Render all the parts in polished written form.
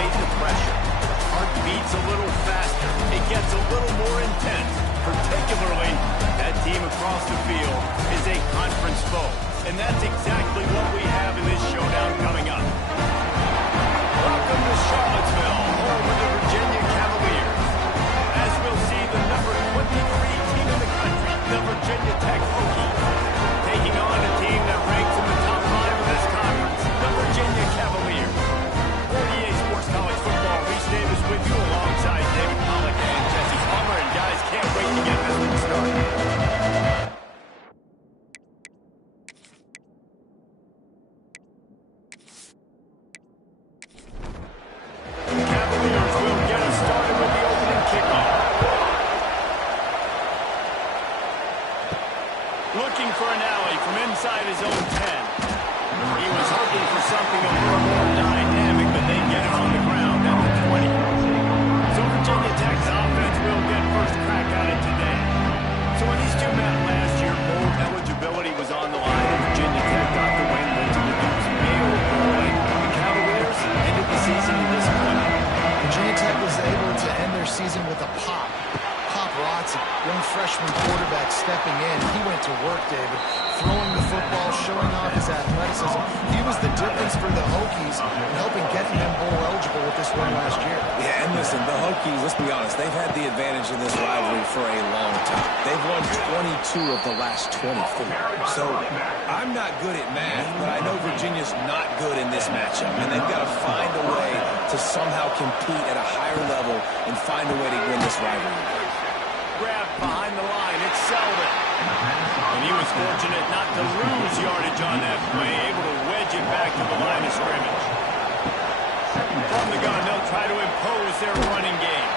elevate the pressure. Heart beats a little faster. It gets a little more intense. Particularly, that team across the field is a conference foe. And that's exactly what we have in this showdown coming up. Welcome to Charlottesville, home of the Virginia Cavaliers. As we'll see, the number 23 team in the country, the Virginia Tech Hokies, taking on a team that ranks in the top 5 of this conference, the Virginia Cavaliers. For EA Sports College Football, Reese Davis with you alongside David Pollack and Jesse Palmer. And guys, can't wait to get this one started. Cavaliers will get us started with the opening kickoff. Looking for an alley from inside his own 10. He was hoping for something a little more dynamic, but they get it on the ground at the 20. So Virginia Tech's offense will get first crack at it today. So when these two met last year, bowl eligibility was on the line, and Virginia Tech got the win, went to the Dukes. The Cavaliers ended the season in disappointment. Virginia Tech was able to end their season with a pop. Watson, young freshman quarterback stepping in. He went to work, David, throwing the football, showing off his athleticism. He was the difference for the Hokies in helping get them bowl eligible with this win last year. Yeah, and listen, the Hokies, let's be honest, they've had the advantage in this rivalry for a long time. They've won 22 of the last 24. So I'm not good at math, but I know Virginia's not good in this matchup, and they've got to find a way to somehow compete at a higher level and find a way to win this rivalry. Grabbed behind the line, it's Selden. And he was fortunate not to lose yardage on that play, able to wedge it back to the line of scrimmage. From the gun, they'll try to impose their running game.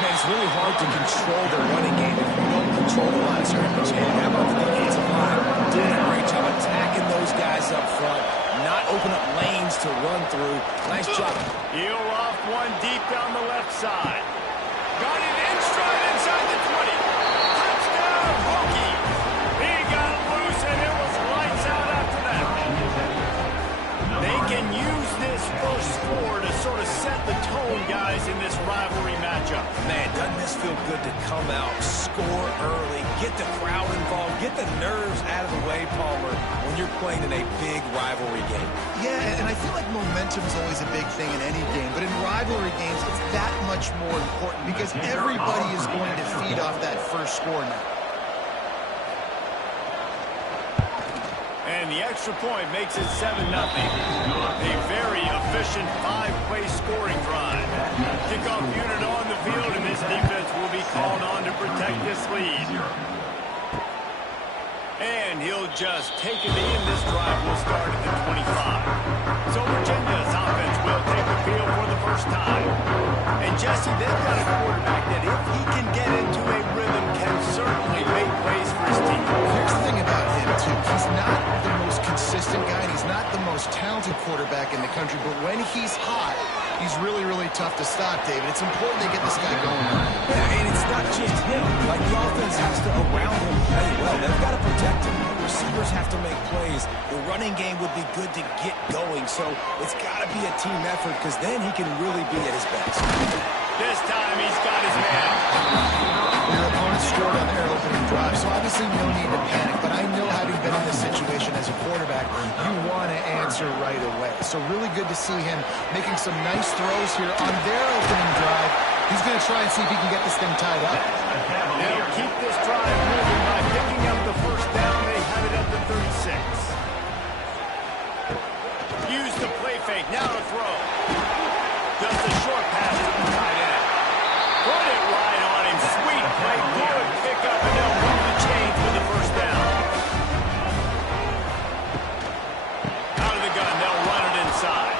Man, it's really hard to control their running game if you don't control the line of scrimmage. And how about the defensive line doing a great job attacking those guys up front, not open up lanes to run through. Nice job. Heel off one deep down the left side. Got it in stride inside the 20. Touchdown, Hokies. He got loose, and it was lights out after that. They can use this first score to sort of set the tone, guys, in this rivalry matchup. Man, doesn't this feel good to come out, score early, get the crowd involved, get the nerves out of the way, Palmer, when you're playing in a big rivalry game. Yeah, and I feel like momentum is always a big thing in any game, but in rivalry games, it's that much more important because everybody is going to feed off that first score now. And the extra point makes it 7-0. A very efficient 5-play scoring drive. Kickoff unit on the field, and this defense will be called on to protect this lead. And he'll just take it in. This drive will start at the 25. So Virginia's offense will take the field for the first time. And Jesse, they've got a quarterback that if he can get into a rhythm, can certainly make plays for his team. Here's the thing about him, too. He's not the most consistent guy, and he's not the most talented quarterback in the country, but when he's hot, he's really, really tough to stop, David. It's important they get this guy going. Yeah, and it's not just him. Like, the offense has to, around him, play well. They've got to protect him. Receivers have to make plays. The running game would be good to get going, so it's got to be a team effort because then he can really be at his best. This time he's got his man. Your opponent scored on their opening drive, so obviously no need to panic, but I know having been in this situation as a quarterback, you want to answer right away. So really good to see him making some nice throws here on their opening drive. He's going to try and see if he can get this thing tied up. They'll keep this drive moving by picking up the first down. They have it at the 36. Use the play fake. Now to throw. Just a short pass to the tight end. Put it right on him. Sweet play. Good pickup, and they'll move the chains with the first down. Out of the gun. They'll run it inside.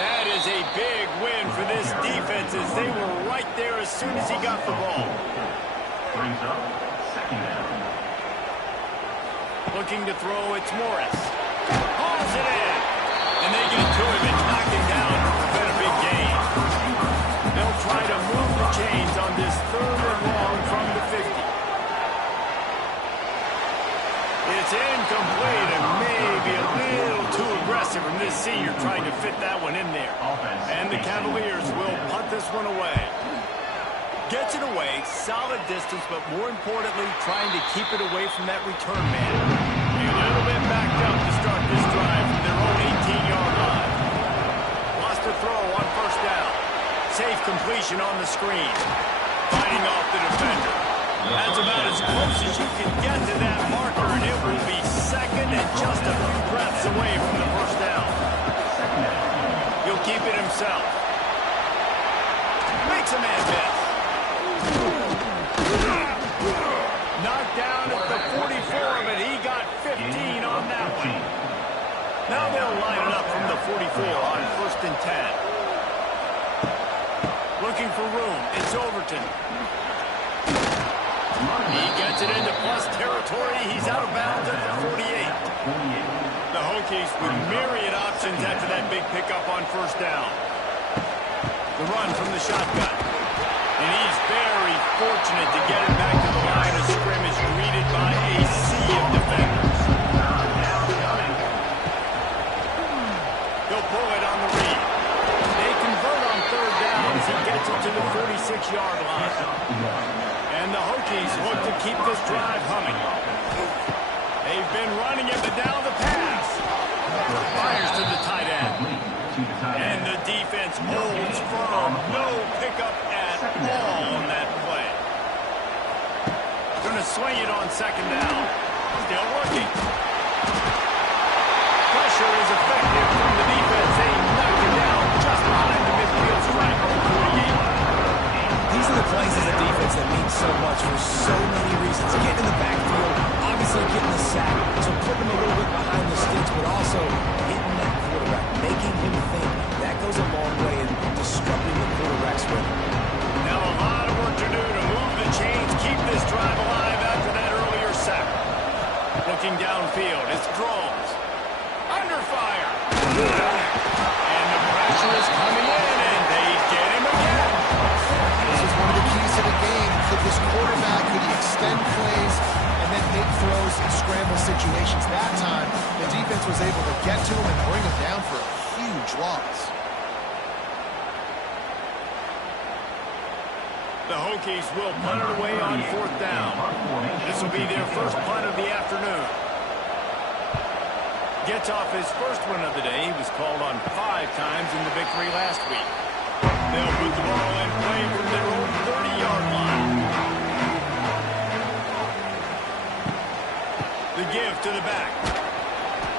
That is a big win for this defense as they were right there as soon as he got the ball. Brings up second down. Looking to throw, it's Morris. Hauls it in. And they get to him and knock him down. Been a big gain. They'll try to move the chains on this 3rd and long from the 50. It's incomplete and maybe a little too aggressive from this senior trying to fit that one in there. And And the Cavaliers will punt this one away. Gets it away, solid distance, but more importantly, trying to keep it away from that return man. A little bit backed up to start this drive from their own 18-yard line. Lost a throw on first down. Safe completion on the screen. Fighting off the defender. That's about as close as you can get to that marker, and it will be second and just a few breaths away from the first down. He'll keep it himself. Makes a man miss. Knocked down at the 44, but he got 15 on that one. Now they'll line it up from the 44 on 1st and 10. Looking for room. It's Overton. He gets it into plus territory. He's out of bounds at the 48. The Hokies with myriad options after that big pickup on first down. The run from the shotgun. And he's very fortunate to get it back to the line of scrimmage, greeted by a sea of defenders. He'll pull it on the read. They convert on third down as he gets it to the 46-yard line. And the Hokies look to keep this drive humming. They've been running it, but now the pass. Fires to the tight end. And the defense holds firm. No pickup at all on that play. Going to swing it on second down. Still working. Pressure is effective from the defense. They knock it down just behind the midfield stripe on 48. These are the plays as a defense that mean so much for so many reasons. Getting in the backfield, obviously getting the sack, so putting him a little bit behind the sticks, but also hitting that quarterback, making him think. That goes a long way in disrupting the quarterback's rhythm. Now a lot of work to do to move the chains, keep this drive alive after that earlier sack. Looking downfield, it's Drones. Under fire. And the pressure is coming in, and they get him again. This is one of the keys to the game. Could this quarterback, could he extend plays and then make throws in scramble situations? That time, the defense was able to get to him and bring him down for a huge loss. The Hokies will punt it away on fourth down. This will be their first punt of the afternoon. Gets off his first one of the day. He was called on 5 times in the victory last week. They'll put the ball in play from their own 30-yard line. The give to the back.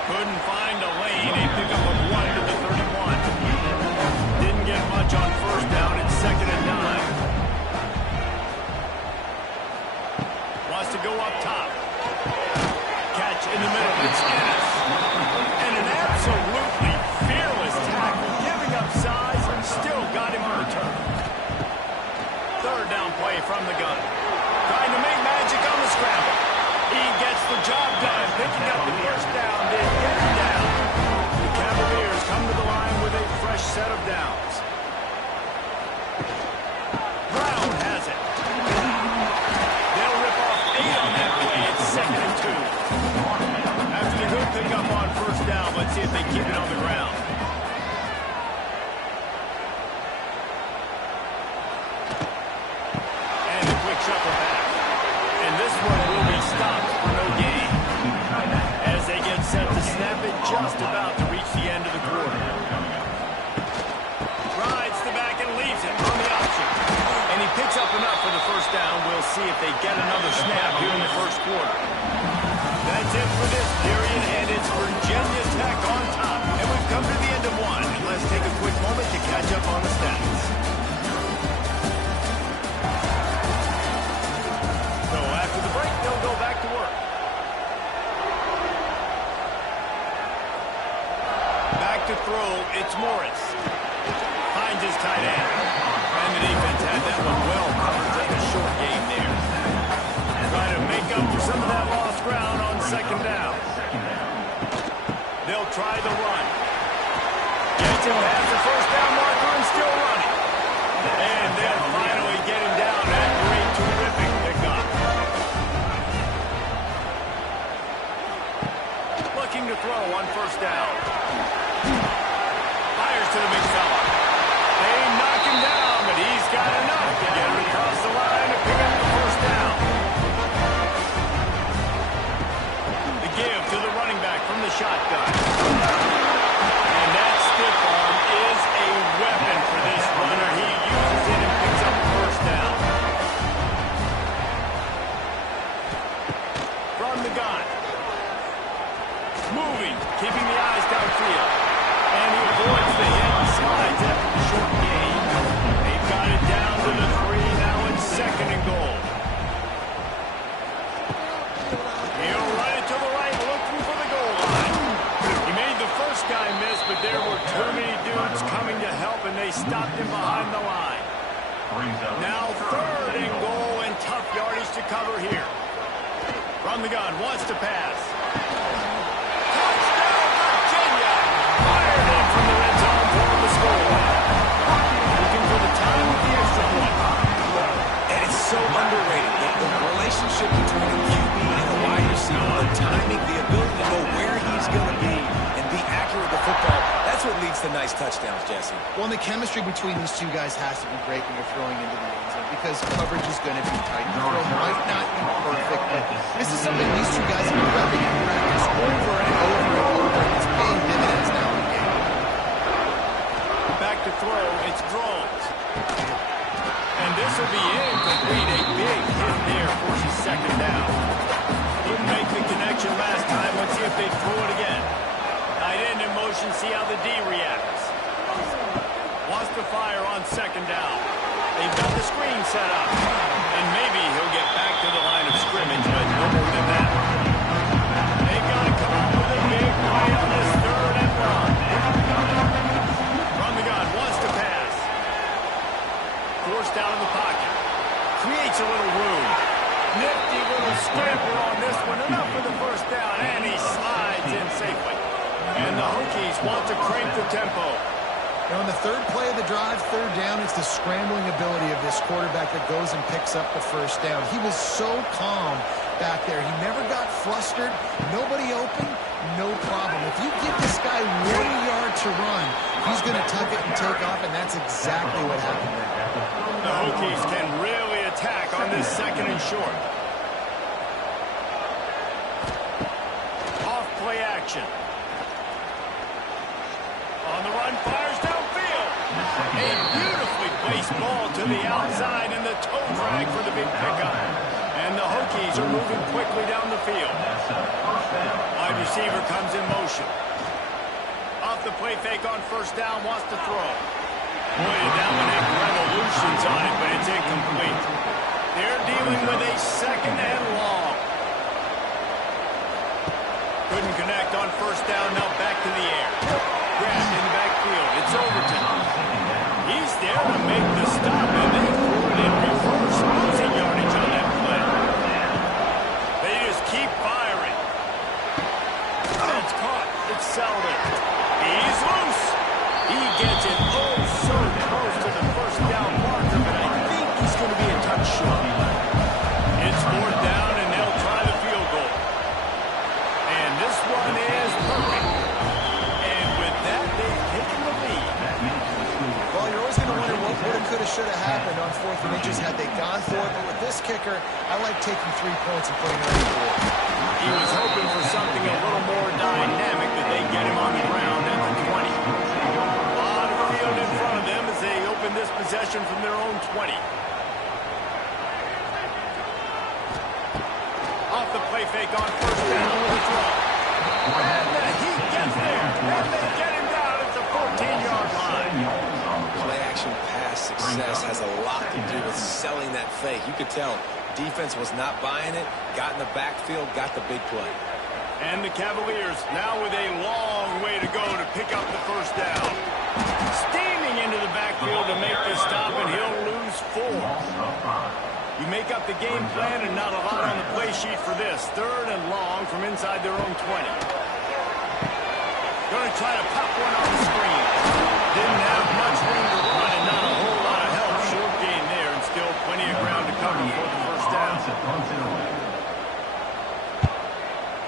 Couldn't find a lane. A pickup of 1 to the 31. Didn't get much on first down. It's 2nd and 9. Wants to go up top. Catch in the middle. It's Ennis. And an absolutely fearless tackle. Giving up size and still got him on return. Third down play from the gun. Trying to make magic on the scramble. He gets the job done. Picking up the first down. Did get it down. The Cavaliers come to the line with a fresh set of downs. Brown has it. They'll rip off 8 on that play. It's 2nd and 2. After the good pickup on first down, let's see if they keep it on the ground. And a quick shuffle back. And this one will be stopped for no gain. As they get set to snap it, just about to reach the end of the quarter. Rides the back and leaves it on the option. And he picks up enough for the first down. We'll see if they get another snap here in the first quarter. That's it for this period, and it's Virginia Tech on top. And we've come to the end of one. And let's take a quick moment to catch up on the stats. So after the break, they'll go back to work. Back to throw, it's Morris. Finds his tight end. And the defense had that one well covered. Just a short game there. Try to make up for some of that lost ground on second down. They'll try the run. Gets him past the first down marker and still running. And they'll finally get him down. That great, terrific pickup. Looking to throw on first down. Fires to the big fella. shotgun. And that stiff arm is a weapon for this runner. He uses it and picks up the first down. From the gun. Moving, keeping the eyes downfield. And he avoids the hit and slides after the short gain. They've got it down to the 3, now it's 2nd and goal. He'll run it to the right, looking for the goal line. He made the first guy miss, but there were too many dudes coming to help, and they stopped him behind the line. Now 3rd and goal, and tough yardage to cover here. From the gun, wants to pass. Touchdown, Virginia! Fired in from the red zone toward the score. Looking for the time with the extra point. And it's so underrated. The relationship between a QB and a wide receiver, the timing, the ability to know where he's going to be and be accurate with the football, that's what leads to nice touchdowns, Jesse. Well, and the chemistry between these two guys has to be great when you're throwing into the end zone because coverage is going to be tight. The throw might not be perfect, but this is something these two guys have been repping in practice over and over and over, and it's paying dividends now in the game. Back to throw, it's Drones. And this will be incomplete. A big hit there forces 2nd down. Didn't make the connection last time. Let's see if they throw it again. Tight end in motion, see how the D reacts. Wants to fire on 2nd down. They've got the screen set up. And maybe he'll get back to the line of scrimmage, but no more than that. They've got to come up with a big play on this 3rd and long. From the gun, wants to pass. Forced down in the pocket. Creates a little room. Nifty little scramble on this one. Enough for the first down, and he slides in safely. And the Hokies want to crank the tempo. Now, on the 3rd play of the drive, 3rd down, it's the scrambling ability of this quarterback that goes and picks up the first down. He was so calm back there. He never got flustered. Nobody open, no problem. If you give this guy 1 yard to run, he's going to tuck it and take off, and that's exactly what happened there. The Hokies can really attack on this 2nd and short. Off play action. On the run, fires downfield. A beautifully placed ball to the outside, and the toe drag for the big pickup. And the Hokies are moving quickly down the field. Wide receiver comes in motion. Off the play fake on 1st down, wants to throw. Boy, did that one have revolutions on it, but it's incomplete. They're dealing with a 2nd and long. Couldn't connect on 1st down, now back to the air. Grabbed in the backfield, it's Overton. He's there to make the stop, and they threw it in reverse, losing yardage on that play. They just keep firing. That's caught, it's Selden. He's loose. He gets it oh so close to the 1st down marker, but I think he's going to be a touch short. It's 4th down, and they'll try the field goal. And this one is perfect. And with that, they've taken the lead. Well, you're always going to wonder what would have, could have, should have happened on 4th and inches had they gone for it. But with this kicker, I like taking 3 points and putting it on the board. He was hoping for something a little more dynamic, but they get him on the ground at the 20. A lot of field in front of them as they open this possession from their own 20. Off the play fake on 1st down. And he gets there. And they get him down at the 14-yard line. Play action pass success has a lot to do with selling that fake. You could tell defense was not buying it, got in the backfield, got the big play. And the Cavaliers now with a long way to go to pick up the 1st down. Steaming into the backfield to make the stop, and he'll lose 4. You make up the game plan and not a lot on the play sheet for this. 3rd and long from inside their own 20. Going to try to pop one on the screen. Didn't have much room to run and not a whole lot of help. Short gain there and still plenty of ground to cover for the 1st down.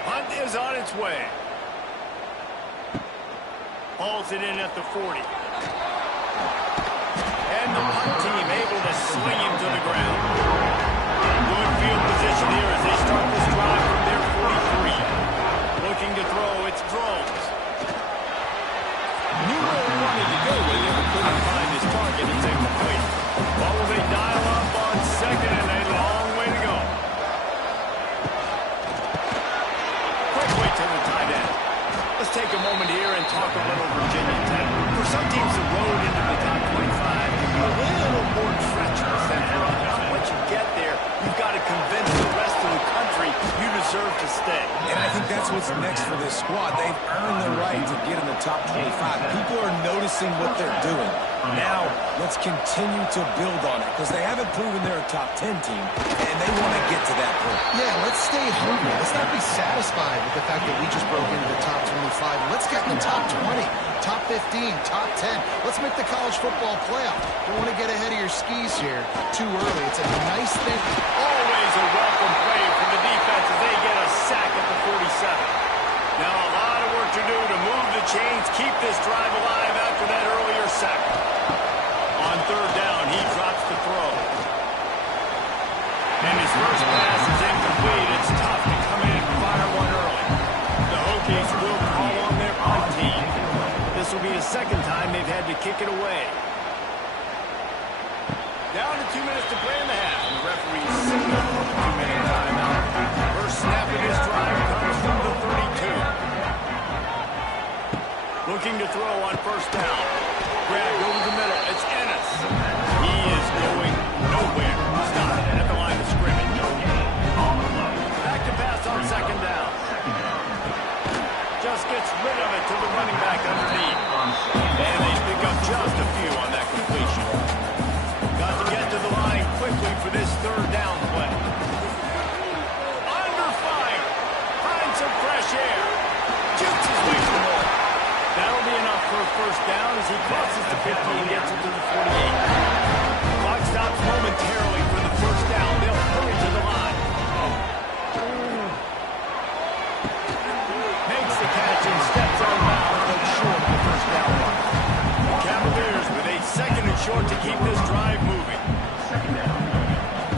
Hunt is on its way. Hauls it in at the 40. And the punt team able to sling him to the ground. Good field position here as they start this drive from their 43. Looking to throw, it's Draw. Let's take a moment here and talk a little Virginia Tech. For some teams, the road into the top 25 can be a little more treacherous than for others. Once you get there, you've got to convince the rest of the country you deserve to stay. And I think that's what's next for this squad. They've earned the right to get in the top 25. People are noticing what they're doing. Now, let's continue to build on it because they haven't proven they're a top 10 team, and they want to get to that point. Yeah, let's stay hungry. Let's not be satisfied with the fact that we just broke into the top 25. Let's get in the top 20, top 15, top 10. Let's make the college football playoff. Don't want to get ahead of your skis here too early. It's a nice thing. Always a welcome play from the defense as they get a sack at the 47. Now a lot of work to do to move the chains, keep this drive alive after that earlier sack. On third down, he drops the throw. And his first pass is incomplete. It's tough to come in and fire one early. The Hokies will call on their punt team. This will be the second time they've had to kick it away. Down to 2 minutes to play in the half. And the referee signaled for the 2-minute timeout. First snap of this drive comes from the 32. Looking to throw on first down. Grabbed over the middle. It's Ennis. He is going nowhere. Stopped at the line of scrimmage. Back to pass on second down. Just gets rid of it to the running back underneath. And they pick up just a few on that completion. Got to get to the line quickly for this third down play. Under fire. Find some fresh air. Jukes his way for more. That'll be enough for a first down as he crosses the 50 and gets it to the 48. Clock stops momentarily for the first down. They'll hurry to the line. Makes the catch and steps on bounds, but short of the first down run. Cavaliers with a second and short to keep this drive moving.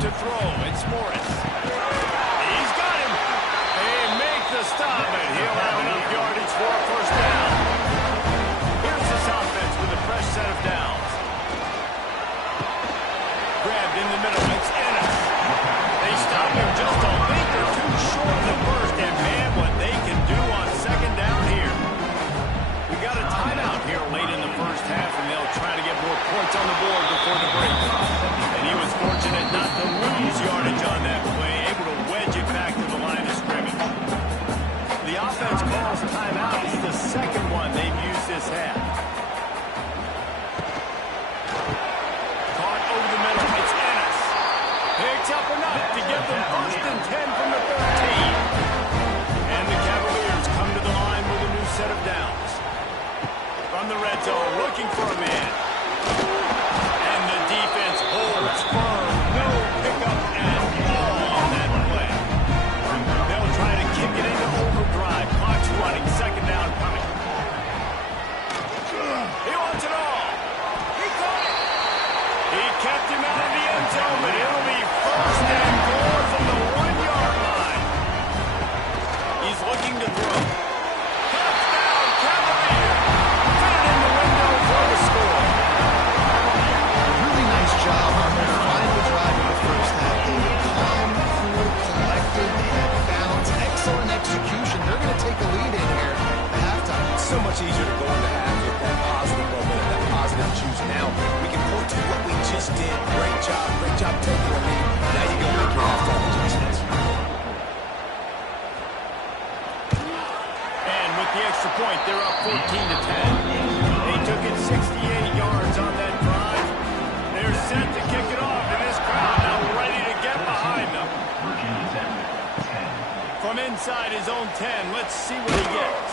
To throw, it's Morris. He's got him. They make the stop, and he'll have enough yardage for a first down. Here's this offense with a fresh set of downs. Grabbed in the middle, it's Ennis. They stop him just a link or two short of the first, and man, what they can do on second down here. We got a timeout here late in the first half, and they'll try to get more points on the board before the break. And he was fortunate not to lose yardage on that play, able to wedge it back to the line of scrimmage. The offense calls timeout. It's the second one they've used this half. Caught over the middle. It's Ennis. Picks up enough to get them first and 10 from the 13. And the Cavaliers come to the line with a new set of downs. From the red zone, looking for a man. And the defense holds firm. No pickup at all on that play. They'll try to kick it into overdrive. Clock's running. Second down coming. He wants it all. He caught it. He kept him out of the end zone, but it'll be first and goal from the 1-yard line. He's looking to throw. Touchdown, Cavaliers. Put it in the window for the score. Really nice job on their final drive of the first half. They were calm, cool, collected, they had balance, excellent execution. They're going to take a lead in here at halftime. It's so much easier to go into half with that positive momentum, that positive juice. Now we can point to what we just did. Great job taking the lead. Now you go make your halftime adjustments. And with the extra point, they're up 14 to 10. They took it 68 yards on that drive. They're set to kick it off, and this crowd now ready to get behind them. From inside his own 10, let's see what he gets.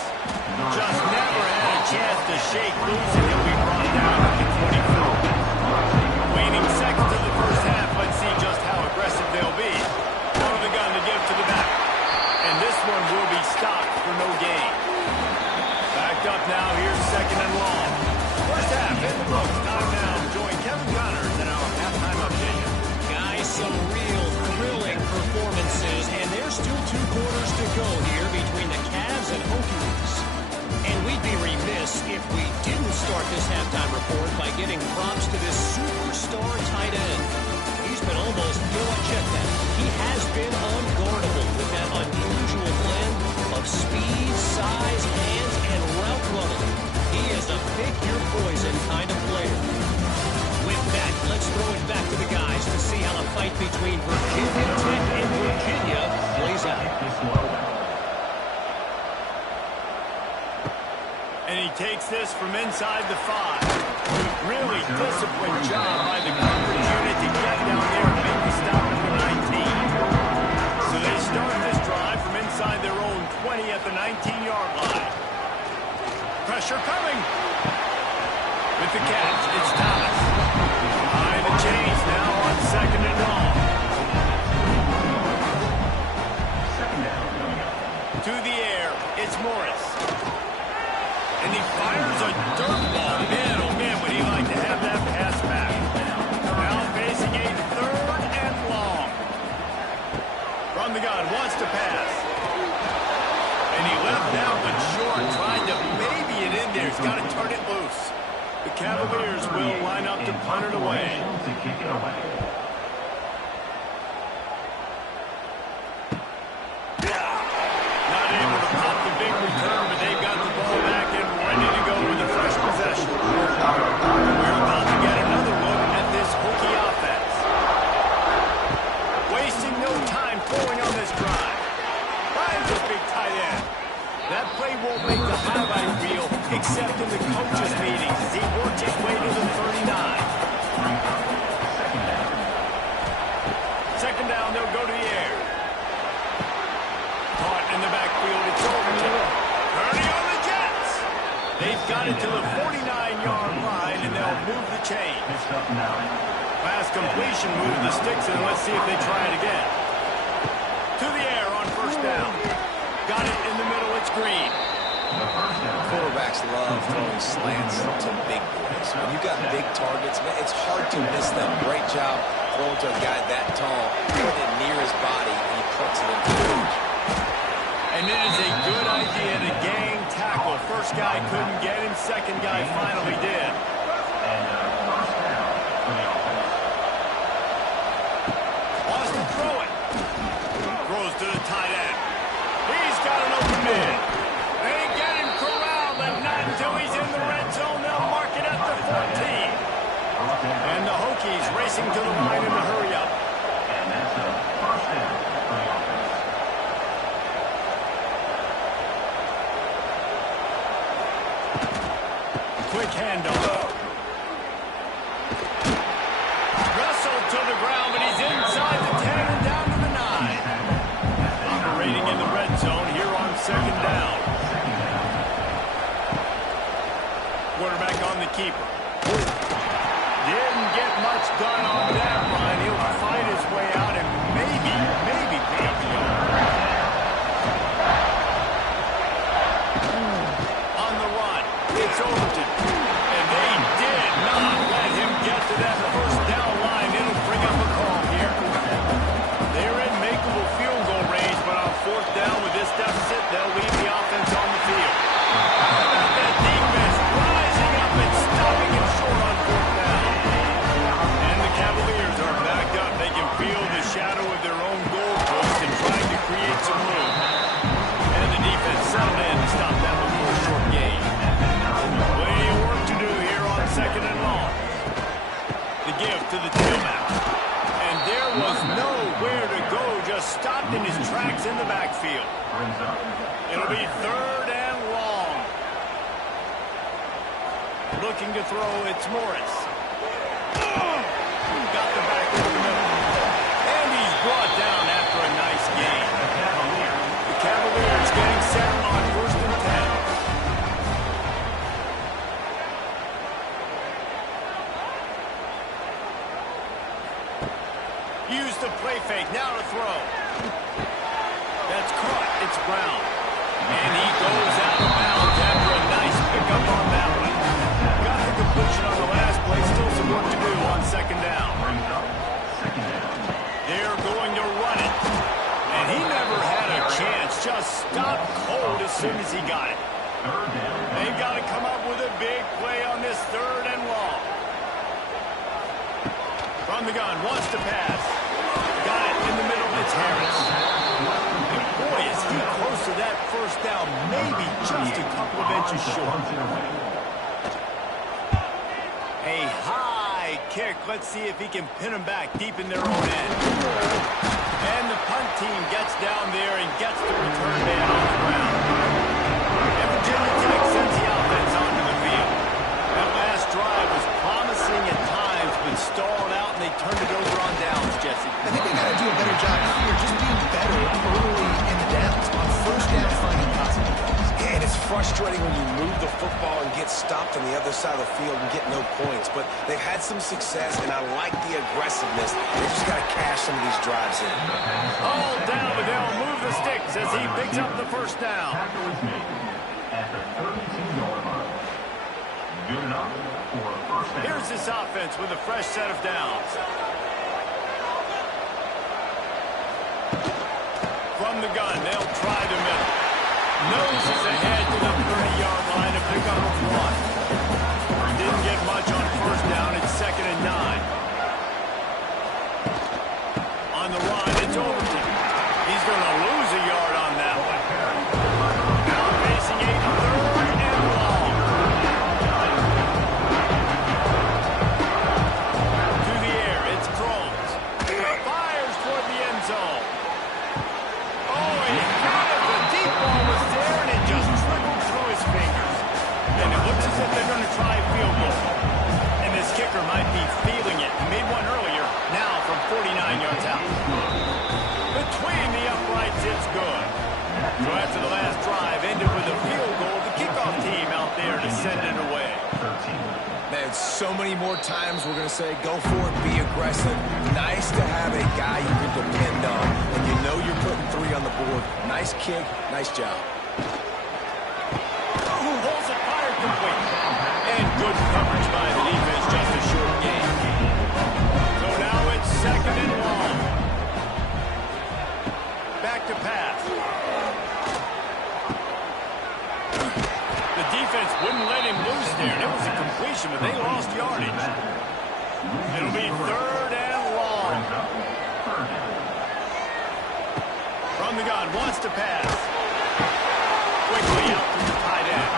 Just never had a chance to shake loose, and he'll be brought down at the 24. Waning seconds of the first half, let's see just how aggressive they'll be. Out of the gun to give to the back. And this one will be stopped for no gain. Backed up now, here's second and long. First half in the books. Time now to join Kevin Connors in our halftime update. Guys, some real thrilling performances, and there's still 2 quarters to go here between the Cavs and Hokies. And we'd be remiss if we didn't start this halftime report by giving props to this superstar tight end. He's been almost, you know what, check that. He has been unguardable with that unusual blend of speed, size, hands, and And he takes this from inside the 5. Really disciplined job by the coverage unit to get down there and make the stop at the 19. So they start this drive from inside their own 20 at the 19-yard line. Pressure coming. With the catch, it's Thomas. Behind the chains now on 2nd and long. To the air, it's Morris. And he fires a dirt ball. Man, oh man, would he like to have that pass back. Now facing a 3rd and long. From the gun, wants to pass. And he left that one short, trying to maybe it in there. He's got to turn it loose. The Cavaliers will line up to punt it away. Not able to pop the big return, but they've got the ball back and ready to go with a fresh possession. We're about to get another look at this Hokie offense. Wasting no time throwing on this drive. Finds this big tight end. That play won't make the highlight reel, except in the coaches' meetings as he works his way to the 39. 2nd down, they'll go to the air. Caught in the backfield, it's Overton. Purdy on the Jets. They've got it to the 49-yard line, and they'll move the chain. Pass completion, move the sticks, and let's see if they try it again. To the air on 1st down. Got it in the middle, it's Green. Quarterbacks love throwing slants to big boys. When you've got big targets, man, it's hard to miss them. Great job throwing to a guy that tall, putting it near his body, and he puts it into the reach. And it is a good idea to gang tackle. First guy couldn't get him, second guy finally did. Wants to throw it. Throws to the tight end. He's got an open man. They get him corralled, but not until he's in the red zone. They'll mark it at the 14. And the Hokies racing to the line in the hurry up. And that's a 1st down for the offense. Quick handoff. Wrestled to the ground, but he's inside the 10 and down to the 9. Operating in the red zone here on 2nd down. Quarterback on the keeper. Didn't get much done on that line. He'll fight his way out and maybe pick up the yard. On the run, it's Overton. And they did not let him get to that 1st down line. It'll bring up a call here. They're in makeable field goal range, but on 4th down with this deficit, they'll leave the offense on the field. How about that defense rising up and stopping him short on 4th down? And the Cavaliers are backed up. They can feel the shadow of their own goal post and trying to create some room. And the defense settled in to stop that one for a short gain. Plenty of work to do here on 2nd and long. The give to the tailback. And there was nowhere to go, just stopped in his tracks in the backfield. It'll be 3rd and long. Looking to throw, it's Morris. Got the back over the middle. And he's brought down after a nice gain. The Cavaliers getting set on 1st and 10. Use the play fake, now to throw. That's caught, it's Brown. And he goes out of bounds after a nice pickup on that one. Got the completion on the last play, still some work to do on 2nd down. They're going to run it. And he never had a chance, just stopped cold as soon as he got it. They've got to come up with a big play on this 3rd and long. From the gun, wants to pass. Got it in the middle, it's Harris. And boy, is he close to that 1st down, maybe just a couple of inches short. A high kick. Let's see if he can pin him back deep in their own end. And the punt team gets down there and gets the return man on the ground. And Virginia Tech sends the offense the football and get stopped on the other side of the field and get no points. But they've had some success, and I like the aggressiveness. They just got to cash some of these drives in. All down, but they'll move the sticks as he picks up the first down. At the 32-yard line. Good enough for a first down. Here's this offense with a fresh set of downs. From the gun, they'll try the middle. Noses ahead to the 30-yard line to pick up a one. Didn't get much on first down. It's 2nd and 9. On the run, it's Overton. He's going to lose a yard on that one. Now facing a 3rd and long. To the air, it's Crones. Fires toward the end zone. Oh, he got it. The deep ball was there, and it just trickled through his fingers. And it looks as if they're going to try a field goal. And this kicker might be feeling it. He made one earlier, now from 49 yards out. Between the uprights, it's good. So after the last drive ended with a field goal, the kickoff team out there to send it away. Man, so many more times we're going to say, go for it, be aggressive. Nice to have a guy you can depend on. When you know you're putting 3 on the board. Nice kick, nice job. Who holds it fired complete. And good coverage by the defense, just a short gain. So now it's 2nd and long. Back to pass. The defense wouldn't let him loose there. It was a completion, but they lost yardage. It'll be 3rd and long. From the gun, wants to pass. Quickly out to the tight end.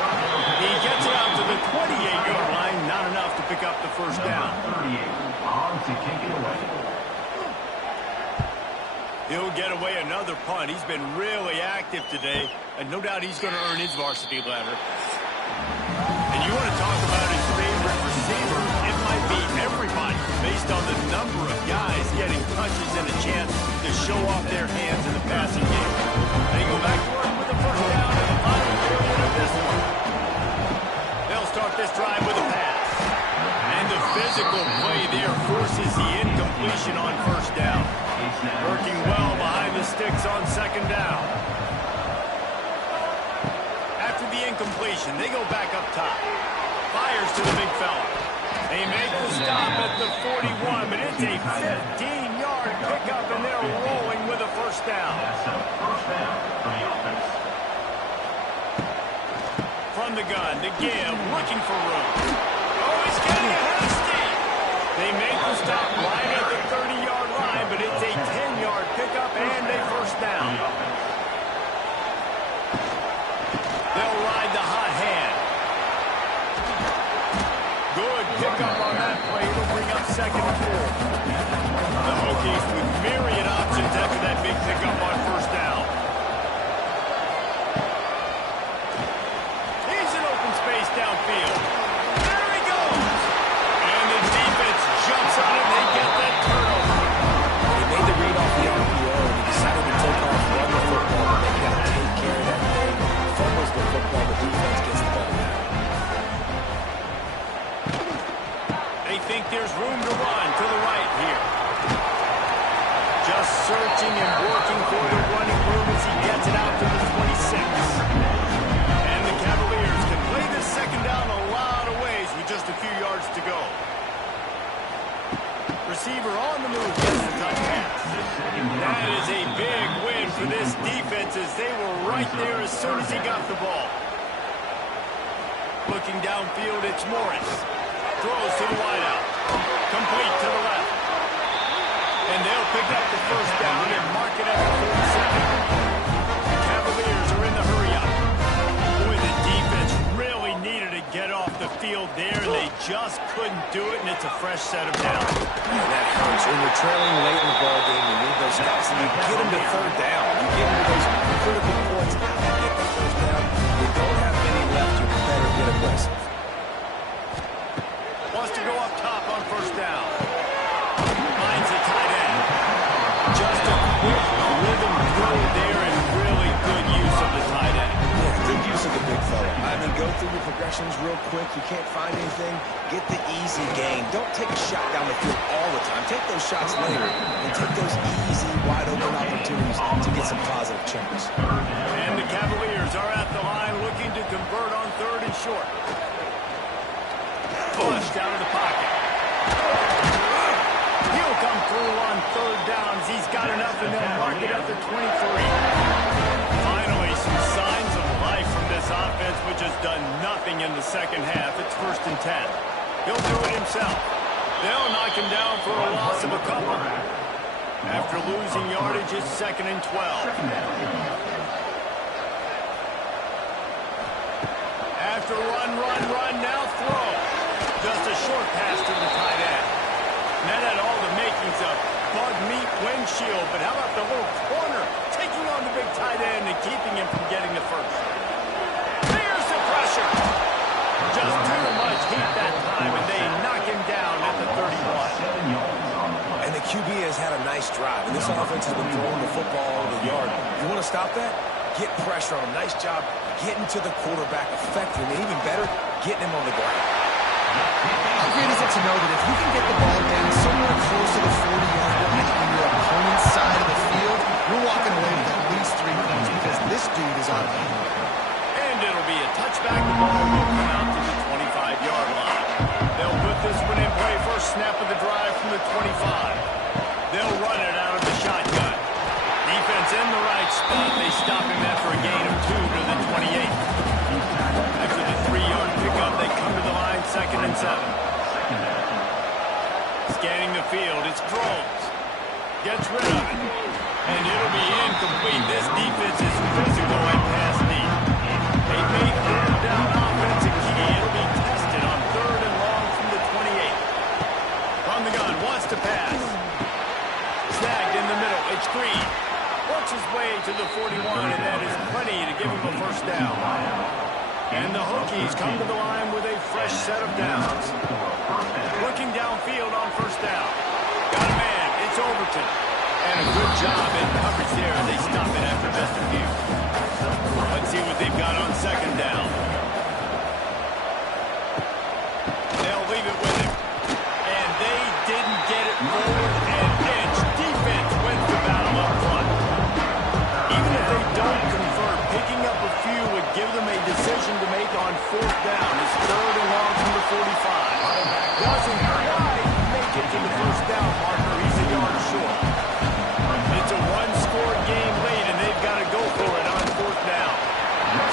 He gets it out to the 28-yard line. Not enough to pick up the first down. 38 on to kick it away. He'll get away another punt. He's been really active today, and no doubt he's going to earn his varsity letter. And you want to talk about his favorite receiver, it might be everybody based on the number of guys getting touches and a chance to show off their hands in the passing game. They go back to work with the first down in the final period of this one. They'll start this drive with a pass. And the physical play there forces the incompletion on first down. Working well behind the sticks on 2nd down. After the incompletion, they go back up top. Fires to the big fella. They make the stop at the 41, but it's a 15-yard pickup, and they're rolling with a first down. That's a first down for the offense. From the gun, to give, looking for room. Oh, he's getting a hasty. They make the stop right at the 30-yard line, but it's a 10-yard pickup and a first down. They'll ride the hot hand. Good pickup on that play. It'll bring up 2nd and 4. The Hokies with myriad options after that big pickup on first down. He's in open space downfield. There he goes. And the defense jumps on him. They get that turnover. They made the read off the RPO, and they decided to take off, run the football, but they got to take care of that thing. Fumbles the football, the defense gets the ball back. They think there's room to run to the right here. Just searching and working for the running room as he gets it out to the 26. And the Cavaliers can play this 2nd down a lot of ways with just a few yards to go. Receiver on the move gets the touch pass. That is a big win for this defense as they were right there as soon as he got the ball. Looking downfield, it's Morris. Throws to the wideout. Complete to the left. And they'll pick up the first down and mark it at the 47. The Cavaliers are in the hurry-up. Boy, the defense really needed to get off the field there, and they just couldn't do it, and it's a fresh set of downs. Yeah, that hurts. When you're trailing late in the ball game, you need those stops, and you get them to 3rd down. You get them to those critical points. You get the first down. You don't have many left. You better get aggressive. Wants to go up top on first down. Finds a tight end. Just a quick rhythm throw there and really good use of the tight end. Yeah, good use of the big fella. I mean, go through your progression. possessions real quick, you can't find anything, get the easy gain. Don't take a shot down the field all the time. Take those shots later and take those easy, wide-open opportunities to get some positive chunks. And the Cavaliers are at the line looking to convert on 3rd and short. Pushed out of the pocket. He'll come through on 3rd down as he's got enough, and they'll mark it at the 23. Finally, some signs of life from this offense, which has done nothing in the second half. It's 1st and 10. He'll do it himself. They'll knock him down for a loss of a couple. After losing yardage, it's 2nd and 12. After run, now throw. Just a short pass to the tight end. And that had all the makings of bug meat windshield, but how about the little corner taking on the big tight end and keeping him from getting the first? There's the pressure. Just too much heat that time, and they knock him down at the 31. And the QB has had a nice drive, and this offense has been throwing the football over the yard. You want to stop that? Get pressure on him. Nice job getting to the quarterback effectively, and even better, getting him on the ground. How great is it to know that if you can get the ball down somewhere close to the 40-yard line on your opponent's side of the field, you're walking away with at least 3 points because this dude is on the move. And it'll be a touchback. The ball will come out to the 25-yard line. They'll put this one in play. First snap of the drive from the 25. They'll run it out of the shotgun. Defense in the right spot. They stop him after a gain of 2 to the 28. After the 3-yard pickup, they come to the line, 2nd and 7. Scanning the field, it's Groves. Gets rid of it. And it'll be incomplete. This defense is physical at pass deep. They make 3rd down offense a key. It'll be tested on 3rd and long from the 28. From the gun, wants to pass. Snagged in the middle, it's Green. Works his way to the 41, and that is plenty to give him a first down. And the Hokies come to the line with a fresh set of downs. Looking downfield on 1st down. Got a man, it's Overton. And a good job in coverage there as they stop it after just a few. Let's see what they've got on 2nd down. They'll leave it with him. And they didn't get it forward an inch. Defense wins the battle up front. Even if they don't convert, picking up a few would give them a decision to make on 4th down. It's 3rd and long from the 45. Doesn't quite make it to the 1st down marker. He's a yard short. It's a 1-score game late, and they've got to go for it on 4th down.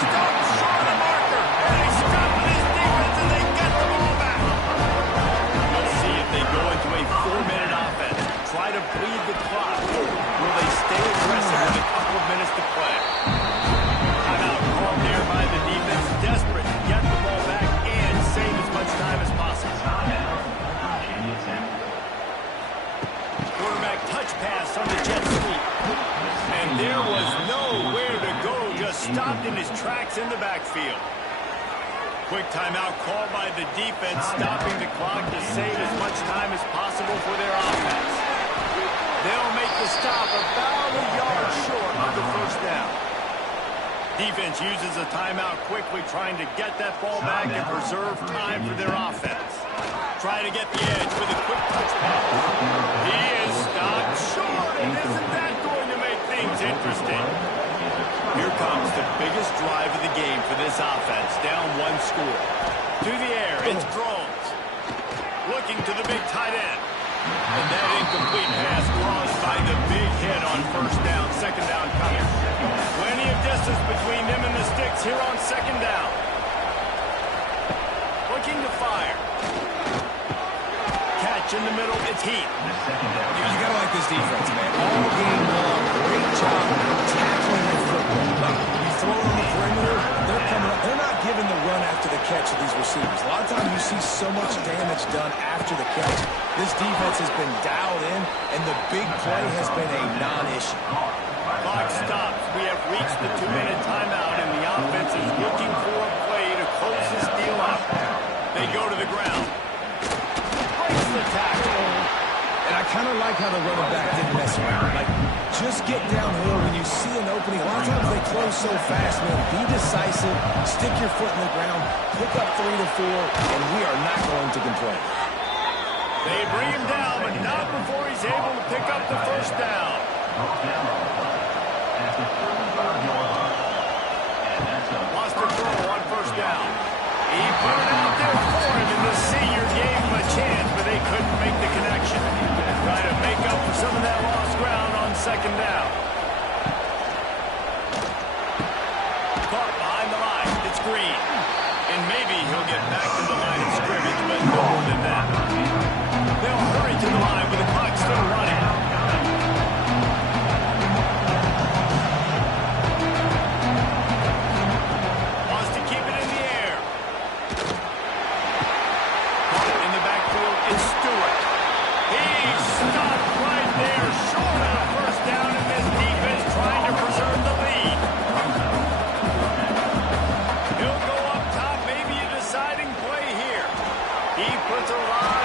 Stop short of marker, and they stop with his defense, and they get the ball back. We'll see if they go into a 4-minute offense. Try to bleed the clock. Will they stay aggressive with a couple of minutes to play? Timeout called there by the defense, desperate to get the ball back and save as much time as possible. Quarterback touch pass on the jet sweep. And there was nowhere to go, just stopped in his tracks in the backfield. Quick timeout called by the defense, stopping the clock to save as much time as possible for their offense. They'll make the stop about a yard short of the 1st down. Defense uses a timeout quickly, trying to get that ball back and preserve time for their offense. Try to get the edge with a quick touch pass. He is stopped short, and isn't that going to make things interesting? Here comes the biggest drive of the game for this offense, down 1 score. To the air, it's Groves. Looking to the big tight end. And that incomplete pass caused by the big hit on 1st down, 2nd down coming. Plenty of distance between them and the sticks here on 2nd down. Looking to fire. Catch in the middle, it's Heat. You gotta like this defense, man. All game long, great job tackling the football. Like, you throw it on the perimeter, they're coming up. They're not giving the run after the catch to these receivers. A lot of times you see so much damage done after the catch. This defense has been dialed in, and the big play has been a non-issue. Clock stops. We have reached the 2-minute timeout, and the offense is looking for a play to close this deal out. They go to the ground. Breaks the tackle. And I kind of like how the running back didn't mess around. Like, Just get downhill when you see an opening. A lot of times they close so fast, man. Be decisive, stick your foot in the ground, pick up 3 to 4, and we are not going to complain. They bring him down, but not before he's able to pick up the first down. Lost a throw on first down. He put it out there for him, and the senior gave him a chance, but they couldn't make the connection. Try to make up for some of that lost ground on second down. Caught behind the line. It's Green. And maybe he'll get back to the line of scrimmage, but no more than that. They'll hurry to the line with the clock still running. Wants to keep it in the air. Caught in the backfield is Stewart. He's stopped right there, short of a first down, in this defense trying to preserve the lead. He'll go up top, maybe a deciding play here. He puts a lot